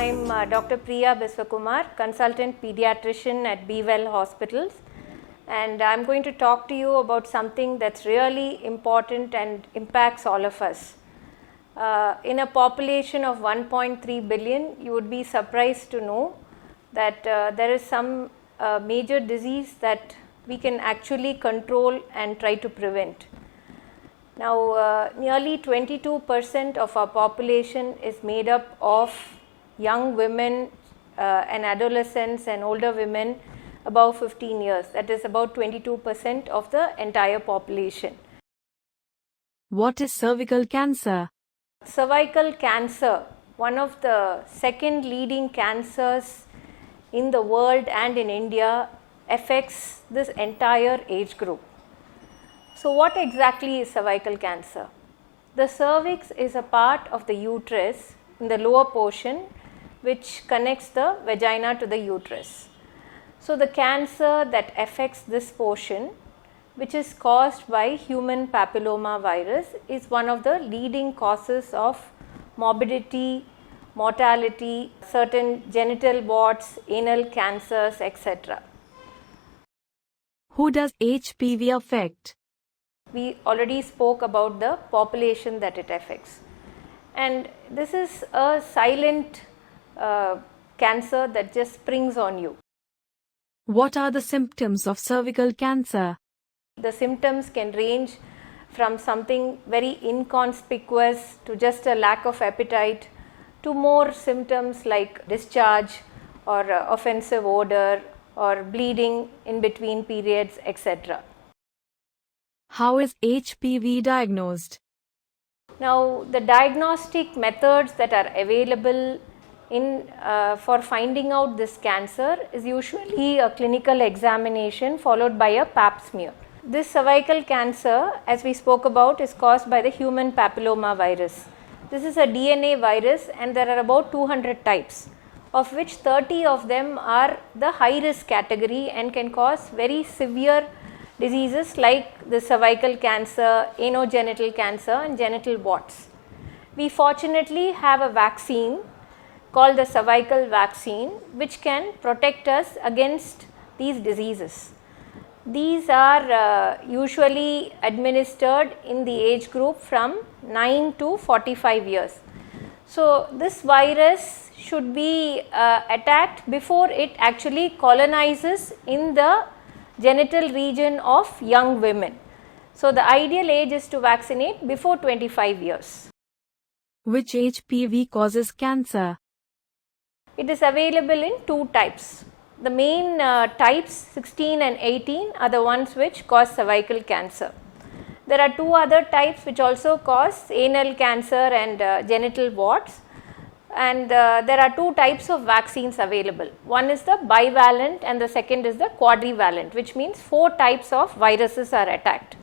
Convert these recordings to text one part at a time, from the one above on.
I'm Dr. Priya Biswakumar, consultant pediatrician at BeWell Hospitals, and I'm going to talk to you about something that's really important and impacts all of us. In a population of 1.3 billion, you would be surprised to know that there is some major disease that we can actually control and try to prevent. Now, nearly 22% of our population is made up of young women and adolescents and older women above 15 years. That is about 22% of the entire population. What is cervical cancer? Cervical cancer, one of the second leading cancers in the world and in India, affects this entire age group. So what exactly is cervical cancer? The cervix is a part of the uterus in the lower portion which connects the vagina to the uterus. So the cancer that affects this portion, which is caused by human papilloma virus, is one of the leading causes of morbidity, mortality, certain genital warts, anal cancers, etc. Who does HPV affect? We already spoke about the population that it affects, and this is a silent cancer that just springs on you. What are the symptoms of cervical cancer? The symptoms can range from something very inconspicuous to just a lack of appetite to more symptoms like discharge or offensive odor or bleeding in between periods, etc. How is HPV diagnosed? Now, the diagnostic methods that are available for finding out this cancer is usually a clinical examination followed by a pap smear. This cervical cancer, as we spoke about, is caused by the human papilloma virus. This is a DNA virus and there are about 200 types, of which 30 of them are the high risk category and can cause very severe diseases like the cervical cancer, anogenital cancer and genital warts. We fortunately have a vaccine called the cervical vaccine which can protect us against these diseases. These are usually administered in the age group from 9 to 45 years. So this virus should be attacked before it actually colonizes in the genital region of young women. So the ideal age is to vaccinate before 25 years. Which HPV causes cancer? It is available in two types. The main types 16 and 18 are the ones which cause cervical cancer. There are two other types which also cause anal cancer and genital warts, and there are two types of vaccines available. One is the bivalent and the second is the quadrivalent, which means 4 types of viruses are attacked.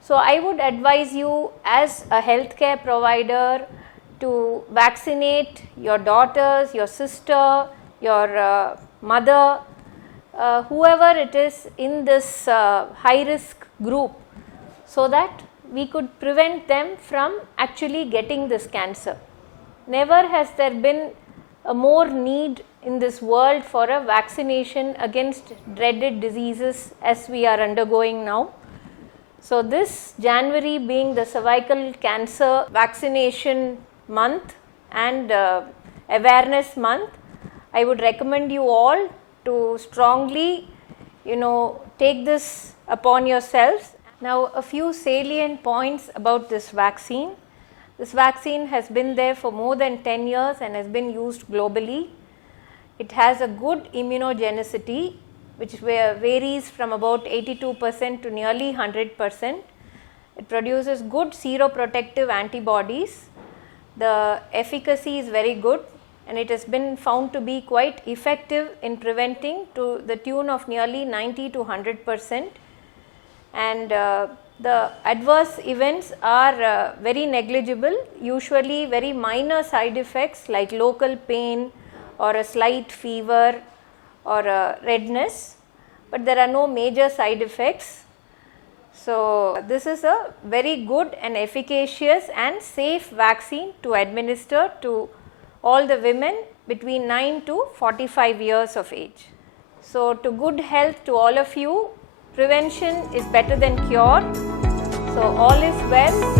So I would advise you as a healthcare provider to vaccinate your daughters, your sister, your mother, whoever it is in this high risk group, so that we could prevent them from actually getting this cancer. Never has there been a more need in this world for a vaccination against dreaded diseases as we are undergoing now. So this January being the cervical cancer vaccination month and awareness month, I would recommend you all to strongly, take this upon yourselves. Now, a few salient points about this vaccine. This vaccine has been there for more than 10 years and has been used globally. It has a good immunogenicity, which varies from about 82% to nearly 100%. It produces good seroprotective antibodies. The efficacy is very good and it has been found to be quite effective in preventing to the tune of nearly 90 to 100%, and the adverse events are very negligible, usually very minor side effects like local pain or a slight fever or a redness, but there are no major side effects. So this is a very good and efficacious and safe vaccine to administer to all the women between 9 to 45 years of age. So, to good health to all of you, prevention is better than cure. So, all is well.